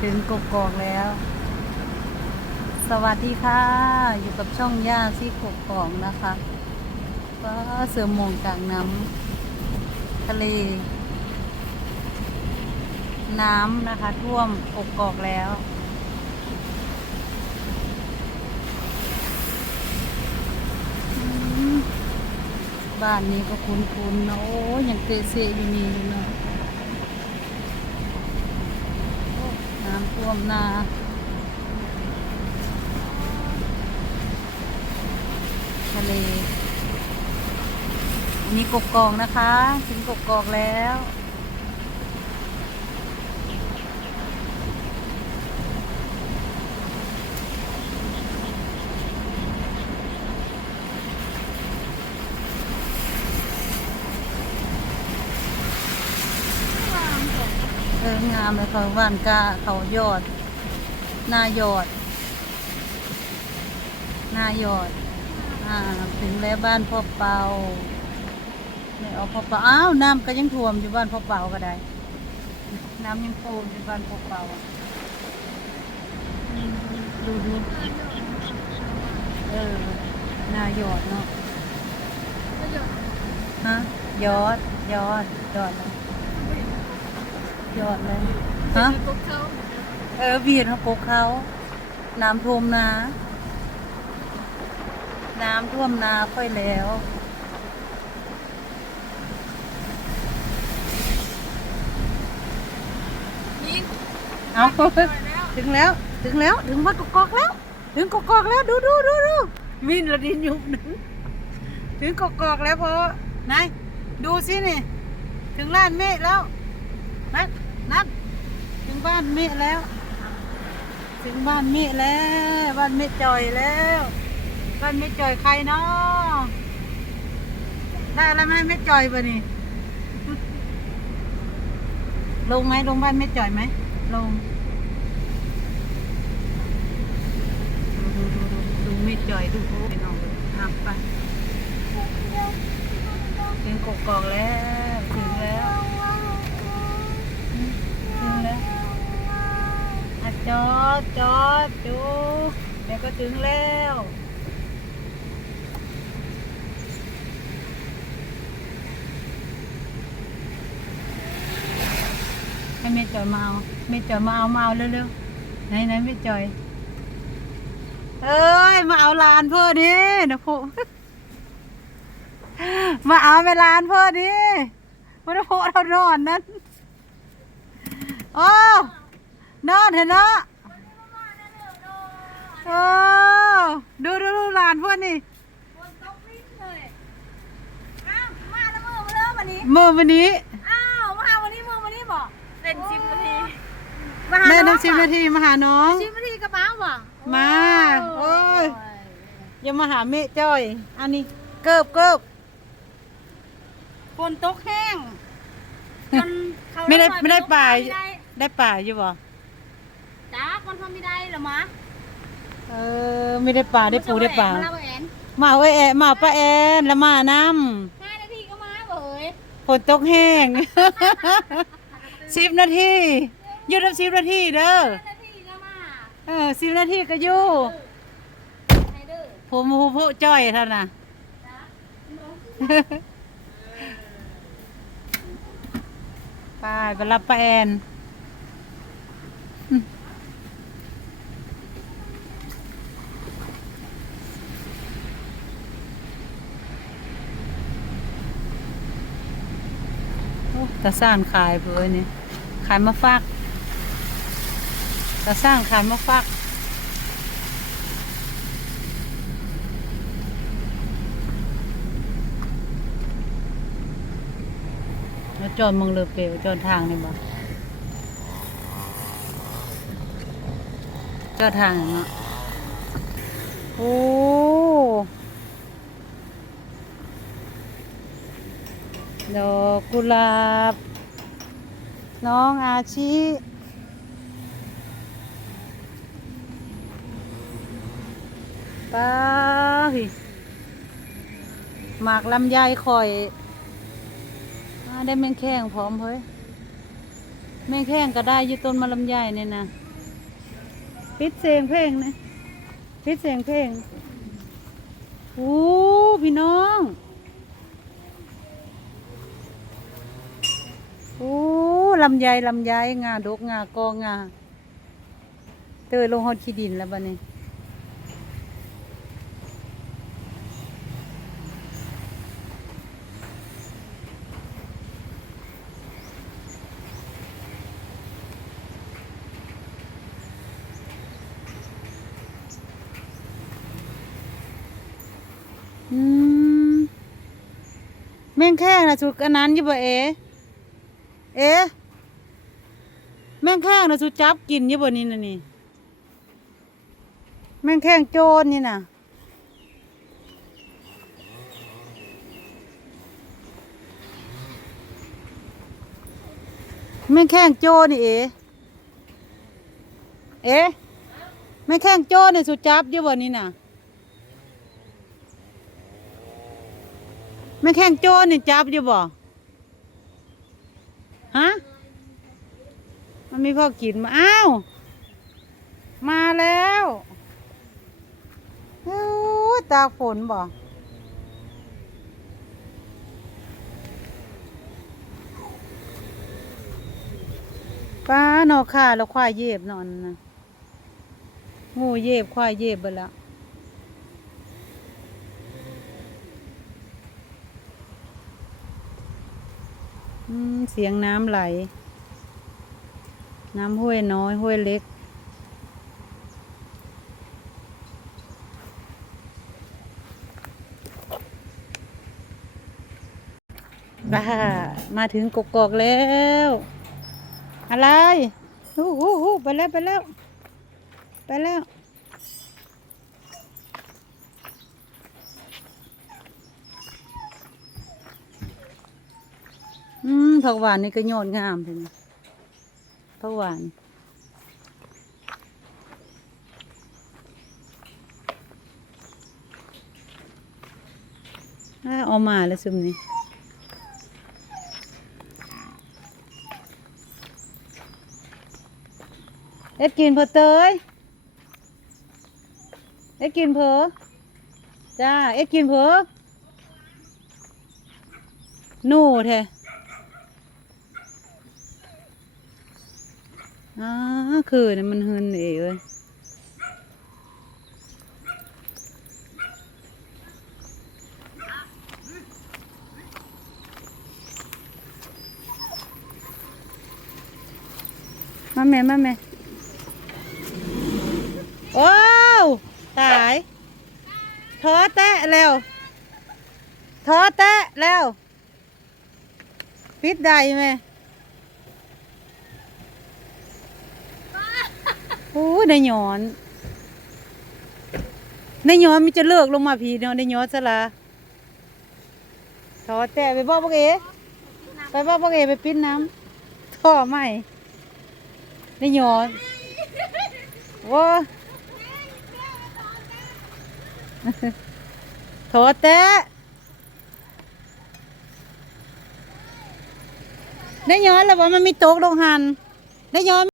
ถึงกกอกแล้ว สวัสดีค่ะ อยู่กับช่องย่าซี่กกอกนะคะว้าเสือโมงกลางน้ำทะเล น้ำนะคะ ท่วมกกอกแล้วบ้านนี้ก็คุ้นๆนะโอ้ยยังเตะเสอยู่นี่อยู่เนาะโอ้น้ำท่วมนาทะเล มีกกกองนะคะ ถึงกกองแล้วามเลยเขาว่านกาเขายอดหน้ายอดหน้ายอดอ่าถึงแล้วบ้านพ่อเปาเนี่ยเอาพ่อเปาอ้าวน้ำก็ยังท่วมอยู่บ้านพ่อเปาก็ได้ น้ำยังท่วมอยู่บ้านพ่อเปาอืมดูดูเออหน้ายอดเนาะฮะยอดยอดยอดเลย ยอดเลยฮะเออเบียดเขาโกกเขาน้ำท่วมนา น้ำท่วมนาค่อยแล้วยิงเอาถึงแล้วถึงแล้วถึงวัดกกอกแล้ว ถึงกกอกแล้วดูดูดูดูวินละดินยุบหนึ่งถึงกกอกแล้วพอนายดูสินี่ ถึงร้านเมฆแล้วนัด นัดถึงบ้านเมฆแล้ว ถึงบ้านเมฆแล้วบ้านเมฆจอยแล้ว บ้านเมฆจอยใครเนาะได้แล้วไหมเมฆจอยปะนี่ลงไหมลงบ้านเมฆจอยไหมลงดูดูดูดูเมฆจอยดูโอ้ไปน้องเลยห้ามไปถึงกกอกแล้วถึงแล้ว ถึงแล้วอะ จอดจอดดูเดี๋ยวก็ถึงแล้วให้แม่จอยมาเอาแม่จอยมาเอามาเอาเร็วๆไหนไหนแม่จอย เอ้ย มาเอาลานเพื่อดินะพูมาเอาไปลานเพื่อดิมันโพเท่านอนนั้นโอ้ นอนเห็นเนาะโอ้ดูดูดูหลานเพื่อนนี่บนโต๊ะวิ่งเลยอ้าวมาแล้วมือมาเริ่มวันนี้มือวันนี้ อ้าวมาหาวันนี้มือวันนี้บอกเล่นชิมนาทีแม่น้ำสิบนาทีมาหาน้องชิมนาทีกระเป๋าบอกมาโอ้ยอย่ามาหาเมฆจ้อย อันนี้เกิบเกิบฝนตกแห้งจนเขาไม่ได้ไม่ได้ป่าไม่ได้ได้ป่าอยู่บ่ จ้าคนทำไม่ได้เหรอมะเออไม่ได้ป่าได้ปูได้ป่า มาแล้วแอนมาเอาไว้แอะมาเอาป้าแอนแล้วมาน้ห้านาทีก็มาเว้ยำฝนตกแห้ง สิบนาทีหยุดสิบนาทีเด้อห้านาทีก็มาเออสิบนาทีก็อยู่ไฮเดอร์ผมผู้ผู้จ้อยเท่าน่ะ จ้าไปไปรับป้าแอนอืมโอ้ ตาสร้างขายเพื่อนี่ขายมาฟักตาสร้างขายมาฟักแล้วจอดมึงเรือเปลวจอดทางนี่บ่จอดทางเนาะโอ้ ดอกกุหลาบ น้องอาชิป้าหิหมากลำไยข่อยอได้แมงแข้งพร้อมเฮ้ยแม่งแข้งก็ได้อยู่ต้นมะลำไยเนี่ยนะปิดเสียงเพลงนะปิดเสียงเพลงโอ้พี่น้องโอ้ ลำไยลำไยงาดกงากองาเตยลงฮอดขี้ดินแล้วบ้านี้อืมแม่งแข้งนะสุดอันนั้นอยี่บ่เอ เอ งแข้งนะสุจับกินยี่บ่นี่นะนี่ แม่งแข้งโจรนี่นะแม่งแข้งโจรนี่เอเอแม่งแข้งโจรนี่สุดจับยี่บ่นี่น่ะแม่แข้งโจ้นี่จับยู่บ่ฮะ มันมีพ่อกินมาอ้าว มาแล้วโอ้ยตากฝนบ่ป้าหนอข่าแล้วควายเย็บนอนนะงูเย็บควายเย็บไปแล้วอืมเสียงน้ำไหล น้ำห้วยน้อยห้วยเล็กบ้ามาถึงกกอกแล้ว อะไรฮู้ฮู้ฮู้ไปแล้วไปแล้ว ไปแล้วอืมผักหวานนี่ก็ยอดงามเลยนะ ผักหวานเอามาแล้วซุมนี้เอ็ดกินเพอเตยเอ็ดกินเพอจ้า เอ็ดกินเพอหนูแท้ อ่า คือนี่มันหืนเอ๋เอ้ยมาแม่มาแม่โอ้วตายท้อแตะแล้วท้อแตะแล้ว ปิดได้ไหม โอ้ยได้หยอนได้อนมีจะเลิกลงมาพีเนาะได้อนซะละถอดแต่ไปบอกพวกเอไปบอกพวกเอไปปิ้นน้ำท่อใหม่ได้อนว้าถอดแต่ได้หยอนแล้วว่ามันมีโต๊ะลงหันได้หยอน